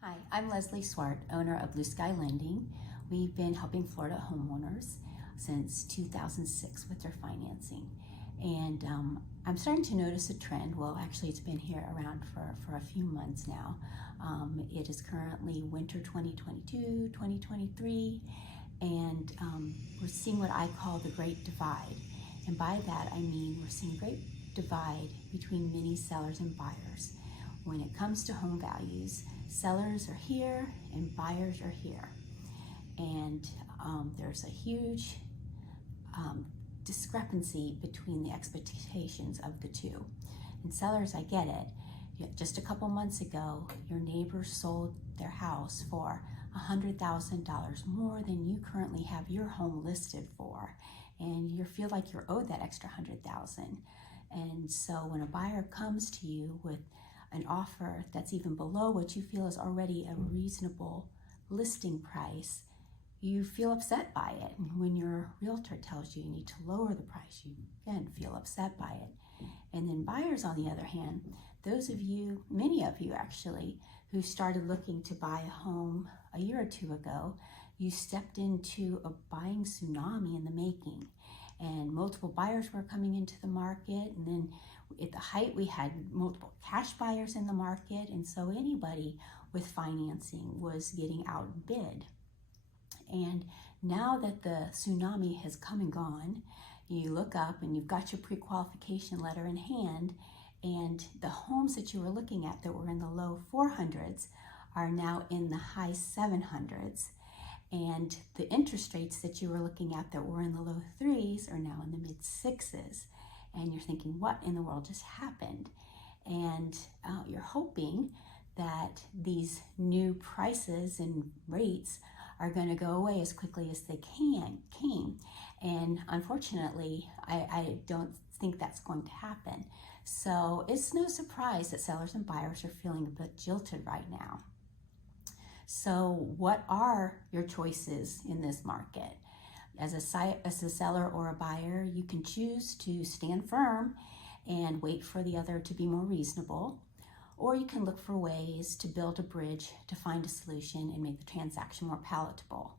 Hi, I'm Leslie Swart, owner of Blue Skye Lending. We've been helping Florida homeowners since 2006 with their financing. And I'm starting to notice a trend. Well, actually, it's been here around for a few months now. It is currently winter 2022, 2023, and we're seeing what I call the Great Divide. And by that, I mean we're seeing a great divide between many sellers and buyers. When it comes to home values, sellers are here and buyers are here. And there's a huge discrepancy between the expectations of the two. And sellers, I get it. Just a couple months ago, your neighbor sold their house for $100,000 more than you currently have your home listed for. And you feel like you're owed that extra $100,000. And so when a buyer comes to you with an offer that's even below what you feel is already a reasonable listing price, you feel upset by it. And when your realtor tells you you need to lower the price, you again feel upset by it. And then buyers, on the other hand, those of you, many of you actually, who started looking to buy a home a year or two ago, you stepped into a buying tsunami in the making. And multiple buyers were coming into the market, and then at the height we had multiple cash buyers in the market, and so anybody with financing was getting outbid. And now that the tsunami has come and gone, you look up and you've got your pre-qualification letter in hand, and the homes that you were looking at that were in the low 400s are now in the high 700s. And the interest rates that you were looking at that were in the low 3s are now in the mid 6s. And you're thinking, what in the world just happened? And you're hoping that these new prices and rates are going to go away as quickly as they came. And unfortunately, I don't think that's going to happen. So it's no surprise that sellers and buyers are feeling a bit jilted right now. So what are your choices in this market? As a seller or a buyer, you can choose to stand firm and wait for the other to be more reasonable, or you can look for ways to build a bridge to find a solution and make the transaction more palatable.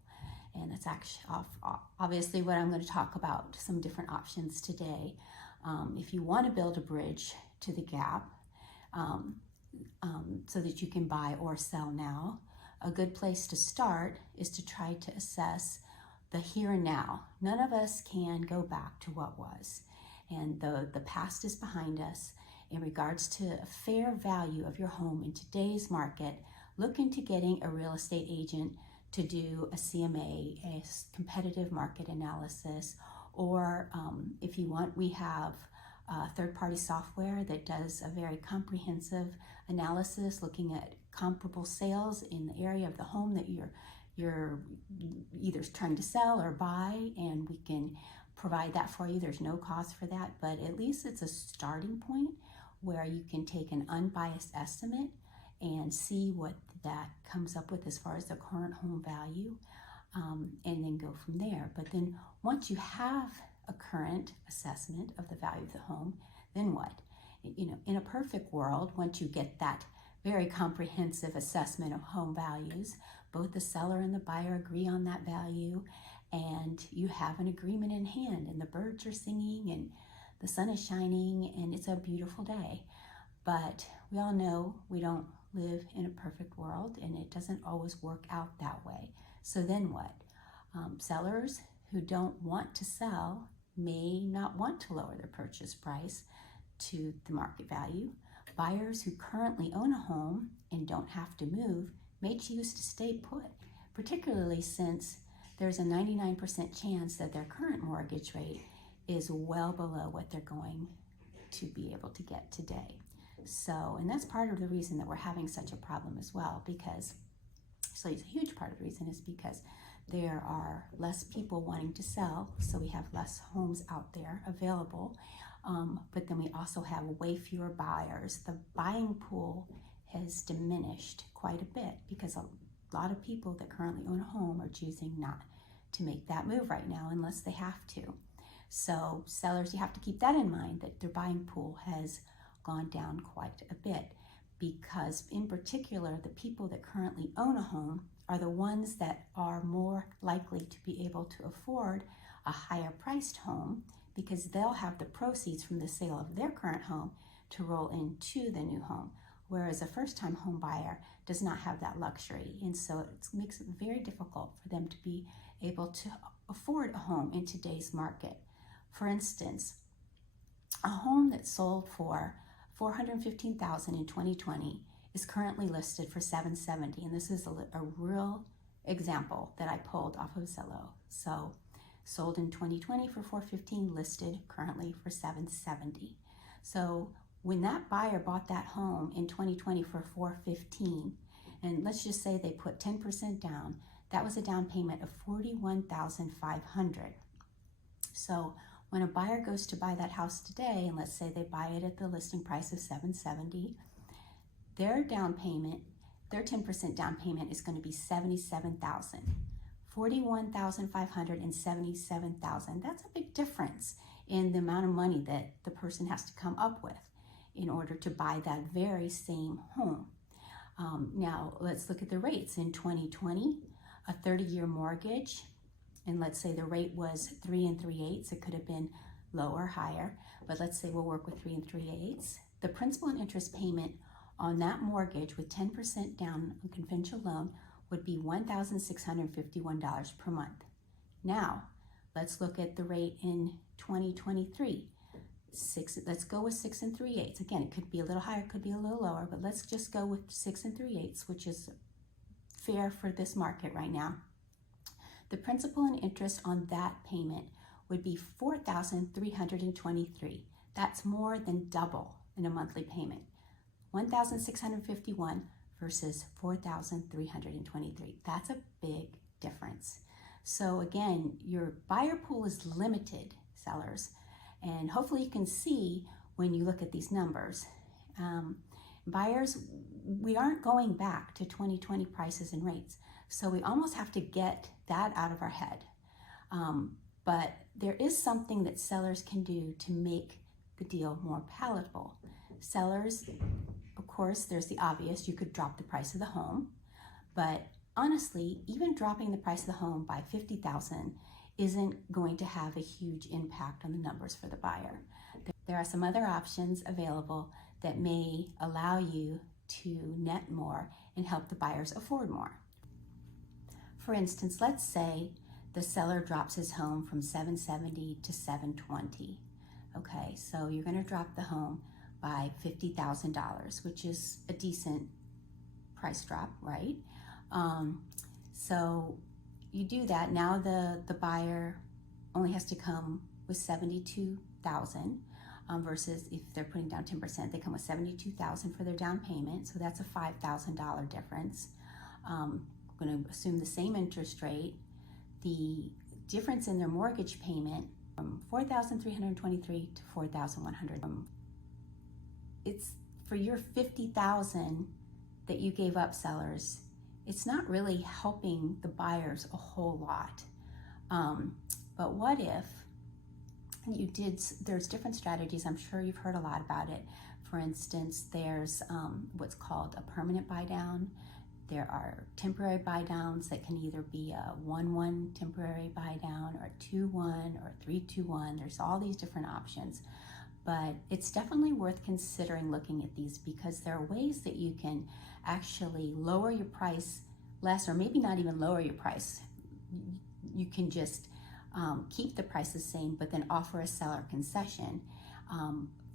And that's actually obviously what I'm going to talk about, some different options today. If you want to build a bridge to the gap so that you can buy or sell now, a good place to start is to try to assess the here and now. None of us can go back to what was, and the past is behind us. In regards to a fair value of your home in today's market, look into getting a real estate agent to do a CMA, a competitive market analysis, or if you want, we have third-party software that does a very comprehensive analysis looking at comparable sales in the area of the home that you're either trying to sell or buy, and we can provide that for you. There's no cost for that, but at least it's a starting point where you can take an unbiased estimate and see what that comes up with as far as the current home value, and then go from there. But then once you have a current assessment of the value of the home, then what? In a perfect world, once you get that very comprehensive assessment of home values, both the seller and the buyer agree on that value, and you have an agreement in hand, and the birds are singing and the sun is shining and it's a beautiful day. But we all know we don't live in a perfect world, and it doesn't always work out that way. So then what? Sellers who don't want to sell may not want to lower their purchase price to the market value. Buyers who currently own a home and don't have to move may choose to stay put, particularly since there's a 99% chance that their current mortgage rate is well below what they're going to be able to get today. So, and that's part of the reason that we're having such a problem as well, because, so it's a huge part of the reason is because there are less people wanting to sell, so we have less homes out there available. But then we also have way fewer buyers. The buying pool has diminished quite a bit because a lot of people that currently own a home are choosing not to make that move right now unless they have to. So sellers, you have to keep that in mind, that their buying pool has gone down quite a bit. because in particular, the people that currently own a home are the ones that are more likely to be able to afford a higher priced home, because they'll have the proceeds from the sale of their current home to roll into the new home. Whereas a first-time home buyer does not have that luxury. And so it makes it very difficult for them to be able to afford a home in today's market. For instance, a home that sold for $415,000 in 2020 is currently listed for $770,000, and this is a real example that I pulled off of Zillow. So, sold in 2020 for $415,000, listed currently for $770,000. So, when that buyer bought that home in 2020 for $415,000, and let's just say they put 10% down, that was a down payment of $41,500. So, when a buyer goes to buy that house today, and let's say they buy it at the listing price of $770,000, their down payment, their 10% down payment is going to be $77,000. $41,500 and $77,000. That's a big difference in the amount of money that the person has to come up with in order to buy that very same home. Now, let's look at the rates. In 2020, a 30-year mortgage, and let's say the rate was 3 3/8, it could have been lower, higher, but let's say we'll work with 3 3/8. The principal and interest payment on that mortgage with 10% down on conventional loan would be $1,651 per month. Now, let's look at the rate in 2023. Let's go with 6 3/8. Again, it could be a little higher, it could be a little lower, but let's just go with 6 3/8, which is fair for this market right now. The principal and interest on that payment would be $4,323. That's more than double in a monthly payment. $1,651 versus $4,323. That's a big difference. So again, your buyer pool is limited, sellers, and hopefully you can see when you look at these numbers. Buyers, we aren't going back to 2020 prices and rates, so we almost have to get that out of our head. But there is something that sellers can do to make the deal more palatable. Sellers, of course, there's the obvious, you could drop the price of the home, but honestly, even dropping the price of the home by $50,000 isn't going to have a huge impact on the numbers for the buyer. There are some other options available that may allow you to net more and help the buyers afford more. For instance, let's say the seller drops his home from $770,000 to $720,000. Okay, so you're going to drop the home by $50,000, which is a decent price drop, right? So you do that. Now the buyer only has to come with $72,000 versus if they're putting down 10%, they come with $72,000 for their down payment. So that's a $5,000 difference. I'm going to assume the same interest rate. The difference in their mortgage payment from $4,323 to $4,100. It's for your $50,000 that you gave up, sellers. It's not really helping the buyers a whole lot. But what if you did, there's different strategies. I'm sure you've heard a lot about it. For instance, there's what's called a permanent buy down. There are temporary buy downs that can either be a 1-1 temporary buy down or a 2-1 or a 3-2-1. There's all these different options. But it's definitely worth considering looking at these because there are ways that you can actually lower your price less, or maybe not even lower your price. You can just keep the price the same, but then offer a seller concession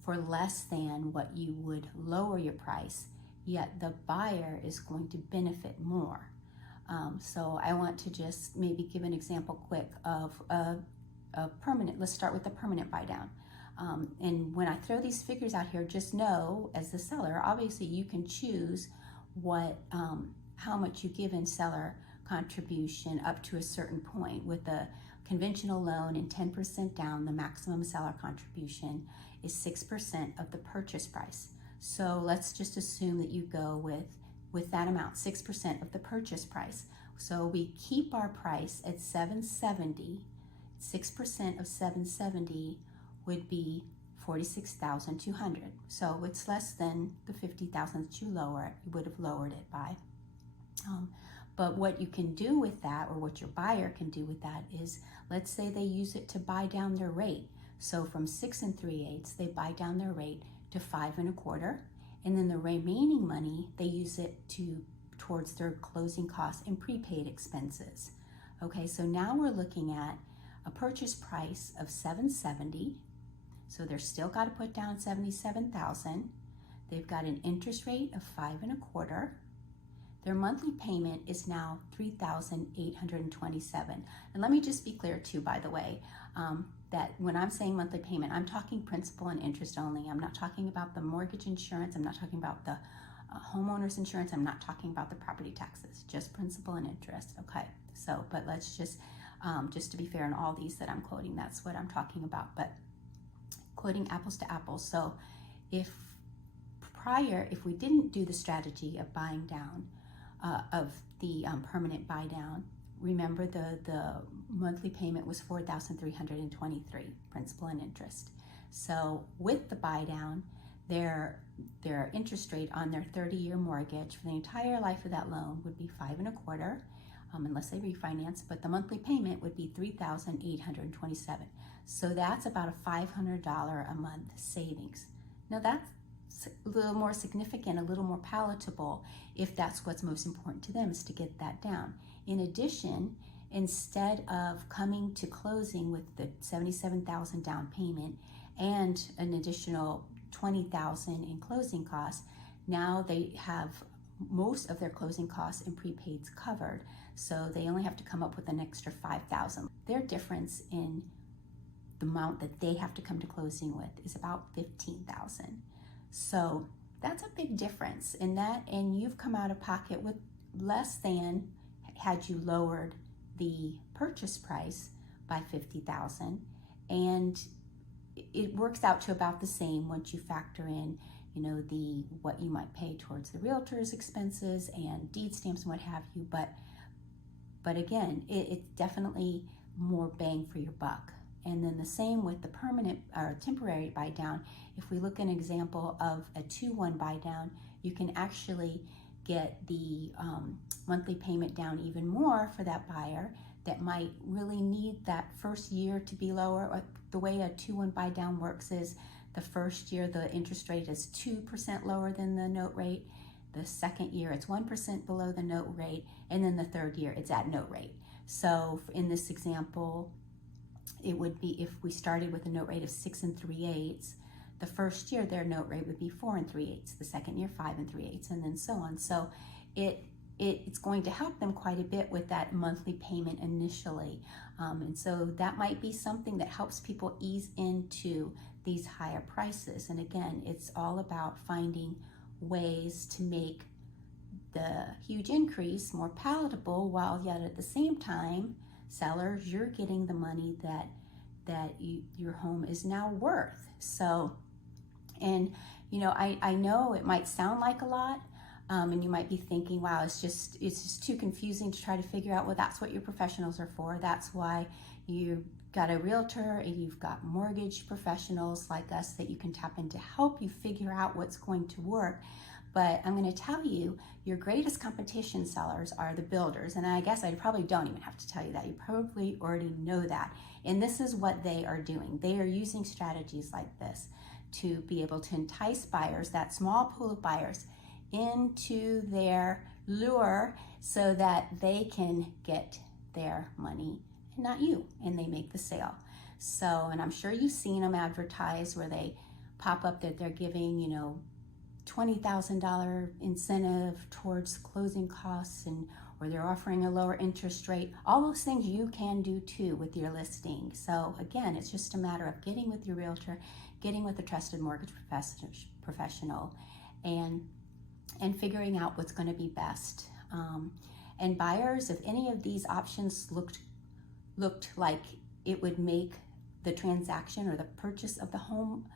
for less than what you would lower your price, yet the buyer is going to benefit more. So I want to just maybe give an example quick of a permanent, let's start with the permanent buy down. And when I throw these figures out here, just know as the seller, obviously you can choose what, how much you give in seller contribution up to a certain point. With the conventional loan and 10% down, the maximum seller contribution is 6% of the purchase price. So let's just assume that you go with that amount, 6% of the purchase price. So we keep our price at $770. 6% of $770 would be $46,200. So it's less than the $50,000 that you would have lowered it by. But what you can do with that, or what your buyer can do with that, is let's say they use it to buy down their rate. So from 6 3/8, they buy down their rate to 5 1/4, and then the remaining money they use it towards their closing costs and prepaid expenses. Okay, so now we're looking at a purchase price of $770,000. So they're still got to put down $77,000. They've got an interest rate of 5 1/4. Their monthly payment is now $3,827. And let me just be clear too, by the way, that when I'm saying monthly payment, I'm talking principal and interest only. I'm not talking about the mortgage insurance. I'm not talking about the homeowner's insurance. I'm not talking about the property taxes, just principal and interest. Okay, so, but let's just to be fair on all these that I'm quoting, that's what I'm talking about, but quoting apples to apples. So if we didn't do the strategy of buying down, of the permanent buy down, remember the monthly payment was $4,323, principal and interest. So with the buy down, their interest rate on their 30-year mortgage for the entire life of that loan would be 5 1/4, unless they refinance, but the monthly payment would be $3,827. So that's about a $500 a month savings. Now that's a little more significant, a little more palatable, if that's what's most important to them, is to get that down. In addition, instead of coming to closing with the $77,000 down payment and an additional $20,000 in closing costs, now they have most of their closing costs and prepaids covered, so they only have to come up with an extra $5,000. Their difference in the amount that they have to come to closing with is about $15,000. So that's a big difference in that, and you've come out of pocket with less than had you lowered the purchase price by $50,000, and it works out to about the same once you factor in, what you might pay towards the realtor's expenses and deed stamps and what have you. But again, it's definitely more bang for your buck. And then the same with the permanent or temporary buy down. If we look at an example of a 2-1 buy down, you can actually get the monthly payment down even more for that buyer that might really need that first year to be lower. The way a 2-1 buy down works is the first year the interest rate is 2% lower than the note rate. The second year it's 1% below the note rate, and then the third year it's at note rate. So in this example, it would be, if we started with a note rate of 6 3/8, the first year their note rate would be 4 3/8, the second year 5 3/8, and then so on. So it's going to help them quite a bit with that monthly payment initially. And so that might be something that helps people ease into these higher prices. And again, it's all about finding ways to make the huge increase more palatable, while yet at the same time, sellers, you're getting the money that your home is now worth. So, and I know it might sound like a lot, and you might be thinking, wow, it's just too confusing to try to figure out. Well, that's what your professionals are for. That's why you got a realtor and you've got mortgage professionals like us that you can tap in to help you figure out what's going to work. But I'm going to tell you, your greatest competition sellers are the builders. And I guess I probably don't even have to tell you that. You probably already know that. And this is what they are doing. They are using strategies like this to be able to entice buyers, that small pool of buyers, into their lure so that they can get their money and not you, and they make the sale. So, and I'm sure you've seen them advertise where they pop up that they're giving, $20,000 incentive towards closing costs, or they're offering a lower interest rate. All those things you can do too with your listing. So again, it's just a matter of getting with your realtor, getting with a trusted mortgage professional, and figuring out what's going to be best. And buyers, if any of these options looked like it would make the transaction or the purchase of the home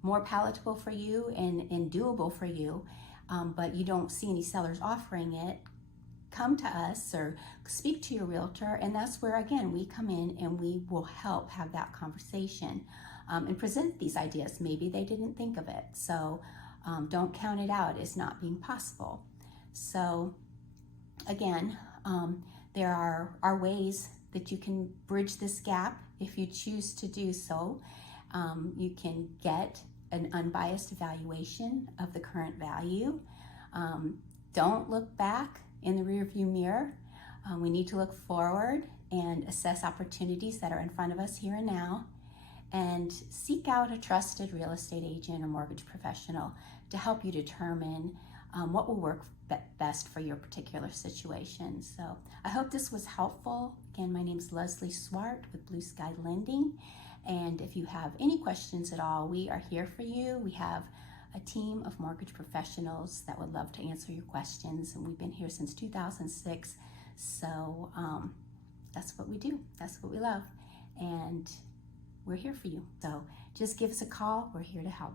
more palatable for you and doable for you, but you don't see any sellers offering it, come to us or speak to your realtor. And that's where, again, we come in and we will help have that conversation. and present these ideas. Maybe they didn't think of it. So don't count it out as not being possible. So again, there are ways that you can bridge this gap if you choose to do so. You can get an unbiased evaluation of the current value. Don't look back in the rearview mirror. We need to look forward and assess opportunities that are in front of us here and now, and seek out a trusted real estate agent or mortgage professional to help you determine what will work best for your particular situation. So I hope this was helpful. Again, my name is Leslie Swart with Blue Skye Lending, and if you have any questions at all, we are here for you. We have a team of mortgage professionals that would love to answer your questions, and we've been here since 2006. So that's what we do. That's what we love, and we're here for you. So just give us a call. We're here to help.